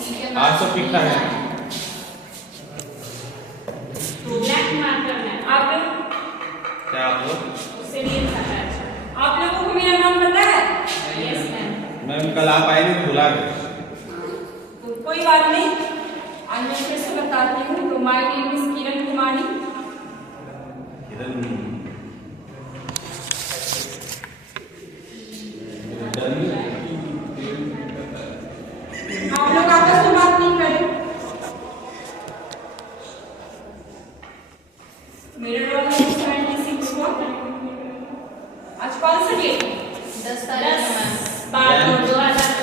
आज तो ठीक ठाक है। तो ब्लैक मार्कर में आप लोग क्या आप लोग? उससे नहीं आता है। आप लोगों को मेरा नाम पता है? Yes ma'am. मैम कल आप आए नहीं, भुला गए। तो कोई बात नहीं, आज मैं फिर से बताती हूँ। तो my name is Kiran Kumari. किरण आप लोग आपस में बात नहीं करें। मेरे रोल नंबर 76 को आज कौन सा डेट? 10 तारीख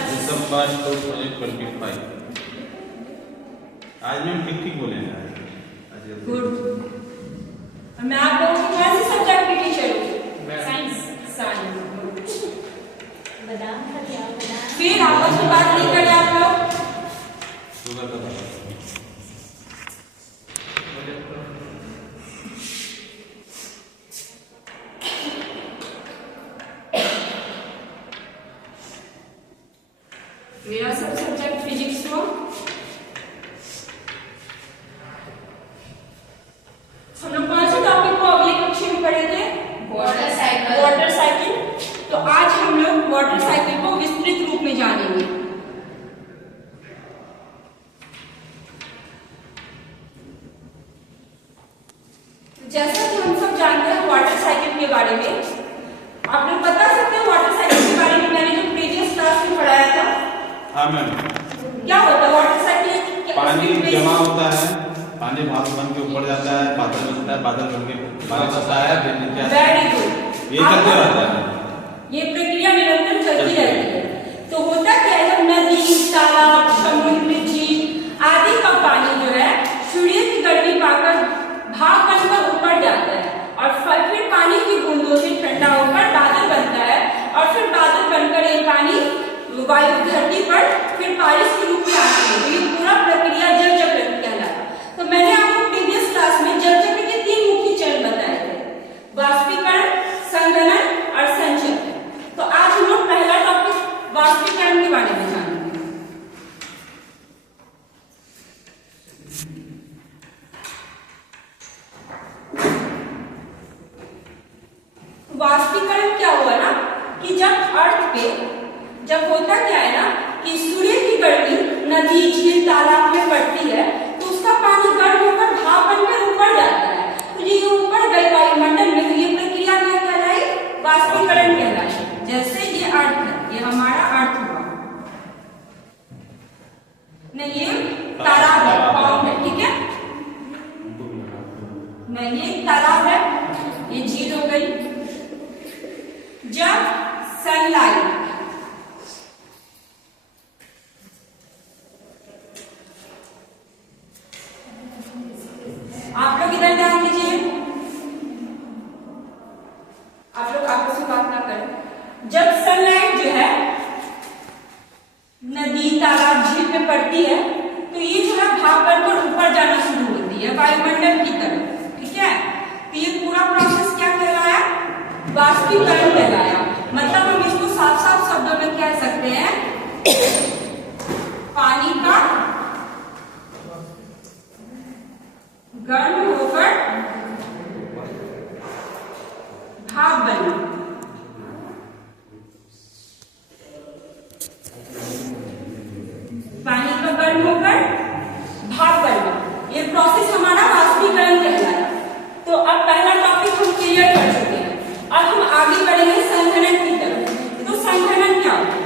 दिसंबर 2025। आज मैम ठीक ठीक बोले हैं। गुड। मैं आप लोगों की कौन सी सब्जेक्ट की टीचर हूँ? साइंस। बादाम खा लिया बादाम। फिर आपस में बात नहीं करें आप लोग। मेरा सब सब्जेक्ट फिजिक्स हो। हम लोग कौन से टॉपिक को अगले कक्षा में पढ़े थे? Water cycle. तो आज हम लोग वाटर साइकिल को विस्तृत रूप में जानेंगे। जैसा कि हम सब जानते हैं वाटर साइकिल के बारे में, आप लोग बता सकते हैं वाटर साइकिल के बारे में? मैंने जो प्रीवियस क्लास में पढ़ाया था। हाँ मैम। क्या होता है वाटर साइकिल? पानी जमा होता है, पानी भाप बन के ऊपर जाता है, बादल बनता है, बादल बन के बारिश होता है, फिर नीचे आता है। Very good. ये चलते रहता है। ये प्रक्रिया निरंतर चलती रहती है। तो होता क्या है, जब नदी, तालाब, समुद्र, झील आदि का पानी जो है सूर्य की गर्मी पाकर भाप बनकर ऊपर जाता है और फिर पानी की बूंदों से ठंडा होकर बादल बनता है और फिर बादल बनकर ये पानी वायु धरती पर फिर बारिश के रूप में आती है। तो ये पूरा प्रक्रिया जल चक्र कहलाता है। तो मैंने आपको प्रीवियस क्लास में जल चक्र के 3 मुख्य चरण बताए थे: वाष्पीकरण, संघनन और संचय। तो आज हम लोग पहला टॉपिक वाष्पीकरण के बारे में जानेंगे। वाष्पीकरण क्या हुआ ना कि जब होता क्या है ना कि सूर्य की गर्मी नदी, झील, तालाब में पड़ती है तो उसका पानी गर्म होकर भाप बनकर ऊपर जाता है। तो ये ऊपर गई वायुमंडल में, तो ये प्रक्रिया क्या कहलाई? वाष्पीकरण कहलाई। जैसे ये अर्थ है, ये हमारा अर्थ हुआ नहीं, ये तालाब है, पाउंड है, ठीक है? नहीं, ये तालाब है, ये झील हो गई। जब सनलाइट आप लोग इधर ध्यान दीजिए, आप लोग आपस में बात ना करें। जब सनलाइट जो है नदी, तालाब, झील पे पड़ती है तो ये जो है भाप बनकर ऊपर जाना शुरू होती है वायुमंडल की तरफ, ठीक है? तो ये पूरा प्रोसेस क्या कहलाया? वाष्पीकरण कहलाया। मतलब हम इसको साफ साफ शब्दों में कह सकते हैं, पानी का गर्म होकर भाप बनना। पानी का गर्म होकर भाप बनना, ये प्रोसेस हमारा वाष्पीकरण कहलाया। तो अब पहला टॉपिक हम क्लियर कर चुके हैं। अब हम आगे बढ़ेंगे संघनन की तरफ। तो संघनन क्या होता है?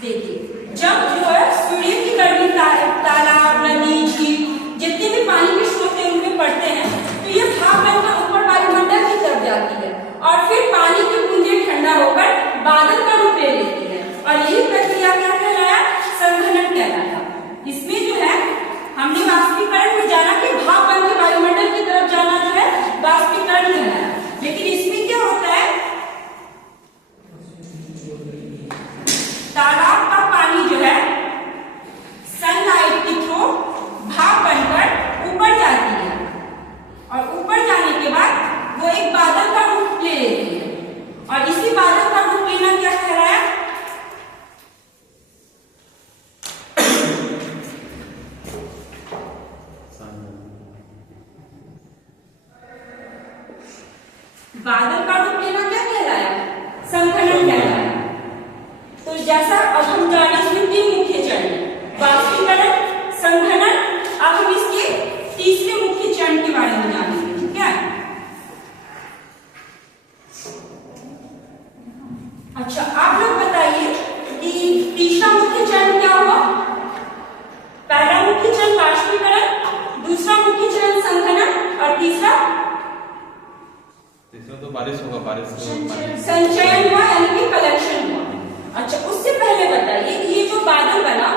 देखिए, जब जो है सूर्य की गर्मी तालाब, नदी, झील जितने भी पानी के स्रोत हैं उनमें पड़ते हैं तो ये भाप बनकर ऊपर वायुमंडल की तरफ जाती है और फिर पानी की बूंदें ठंडा होकर बादल का रूप ले लेती है और यही प्रक्रिया क्या कहलाया? संघनन कहलाता। इसमें जो है हमने वाष्पीकरण में जाना कि भाप बनकर वायुमंडल की तरफ जाना जो है वाष्पीकरण कहलाया। लेकिन इसमें क्या होता है? तालाब का पानी जो है सनलाइट के थ्रू भाप बनकर ऊपर जाती है और ऊपर जाने के बाद वो एक बादल का रूप ले लेती है और इसी बादल का रूप लेना क्या कहलाया? बादल का रूप लेना क्या कहलाया? संघनन कहलाया। तो जैसा अब हम जाने इसमें 3 मुख्य चरण, वाष्पीकरण, संघनन, अब हम इसके तीसरे मुख्य चरण के बारे में जानेंगे। ठीक है, अच्छा आप लोग बताइए कि तीसरा मुख्य चरण क्या हुआ? पहला मुख्य चरण वाष्पीकरण, दूसरा मुख्य चरण संघनन और तीसरा तो बारिश होगा, बारिश संचयन हुआ यानी कि कलेक्शन हुआ। अच्छा उससे पहले बताइए कि ये जो बादल बना,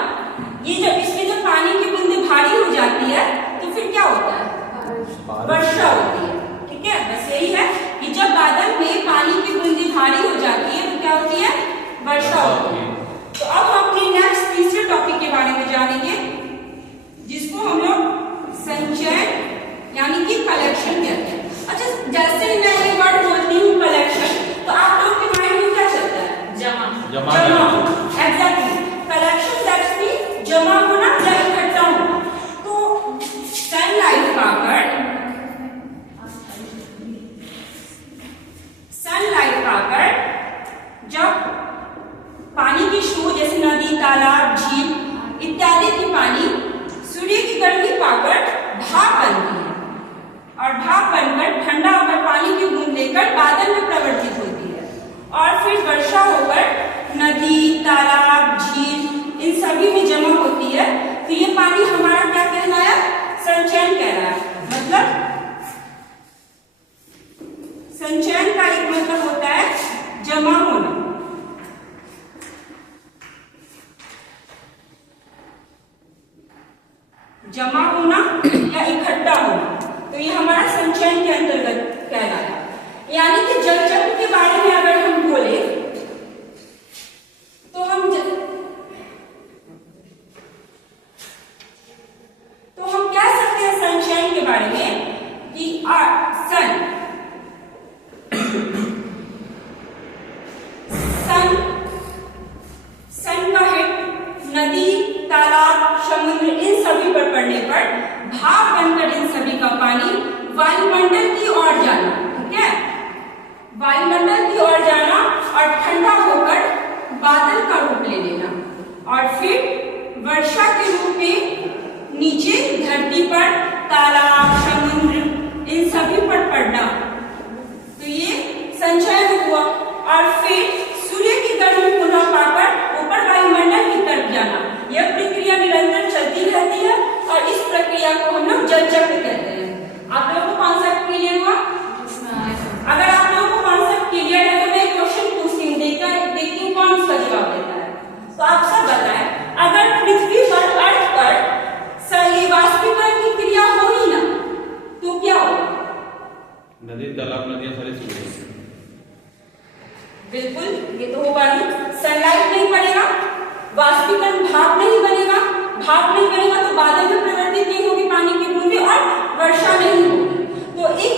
ये जब इसमें जब पानी की बूंदें भारी हो जाती है तो फिर क्या होता है? वर्षा होती है। ठीक है, बस यही है कि जब बादल में पानी की बूंदें भारी हो जाती है तो क्या होती है? वर्षा होती है। तो अब हम अपने नेक्स्ट तीसरे टॉपिक के बारे में जानेंगे, जिसको हम लोग संचयन यानी कि कलेक्शन कहते हैं। अच्छा जैसे ही मैं ये वर्ड बोलती हूँ कलेक्शन, तो आप लोग के माइंड में क्या चलता है? जमा। एग्जैक्टली, कलेक्शन दैट्स मीन जमा होना या इकट्ठा होना। तो सनलाइट पाकर जब पानी की स्रोत जैसे नदी, तालाब, झील इत्यादि की पानी सूर्य की गर्मी पाकर भाप बनती है और भाप बनकर ठंडा होकर पानी की बूंद लेकर बादल में परिवर्तित होती है और फिर वर्षा होकर नदी, तालाब, झील इन सभी में जमा होती है। तो ये पानी हमारा क्या कहलाया? संचयन कहलाया। मतलब संचयन का एक मतलब होता है जमा होना। जमा होना या इकट्ठा होना, तो ये हमारा संचयन के अंतर्गत कहलाया। यानी कि जल चक्र के बारे में अगर हम बोले तो हम कह सकते हैं संचयन के बारे में कि सन का हिट नदी, तालाब, समुद्र इन सभी पर पड़ने पर भाप बनकर इन सभी का पानी वायुमंडल की ओर जाना। ठीक है, वायुमंडल की ओर जाना और ठंडा होकर बादल का रूप ले लेना और फिर वर्षा के रूप में नीचे धरती पर, तालाब, समुद्र इन सभी पर पड़ना। तो ये संचयन हुआ और फिर सूर्य की गर्मी पुनः पाकर ऊपर वायुमंडल की तरफ जाना। यह प्रक्रिया निरंतर चलती रहती है और इस प्रक्रिया को हम लोग जल चक्र कहते हैं। आप लोगों को कॉन्सेप्ट क्लियर हुआ? अगर आप लोगों को कॉन्सेप्ट क्लियर है तो मैं क्वेश्चन पूछती हूँ, देखती हूँ कौन इसका जवाब देता है। तो आप सब बताएं, अगर पृथ्वी पर, अर्थ पर ये वाष्पीकरण की क्रिया हो ही ना तो क्या होगा? नदी, तालाब, नदियां सारी सूख जाएंगी। बिल्कुल, ये तो होगा नहीं। सनलाइट नहीं पड़ेगा, वाष्पीकरण भाप नहीं बनेगा, भाप नहीं बनेगा तो बादल में परिवर्तित नहीं होगी पानी की बूंदें और वर्षा नहीं होगी। तो एक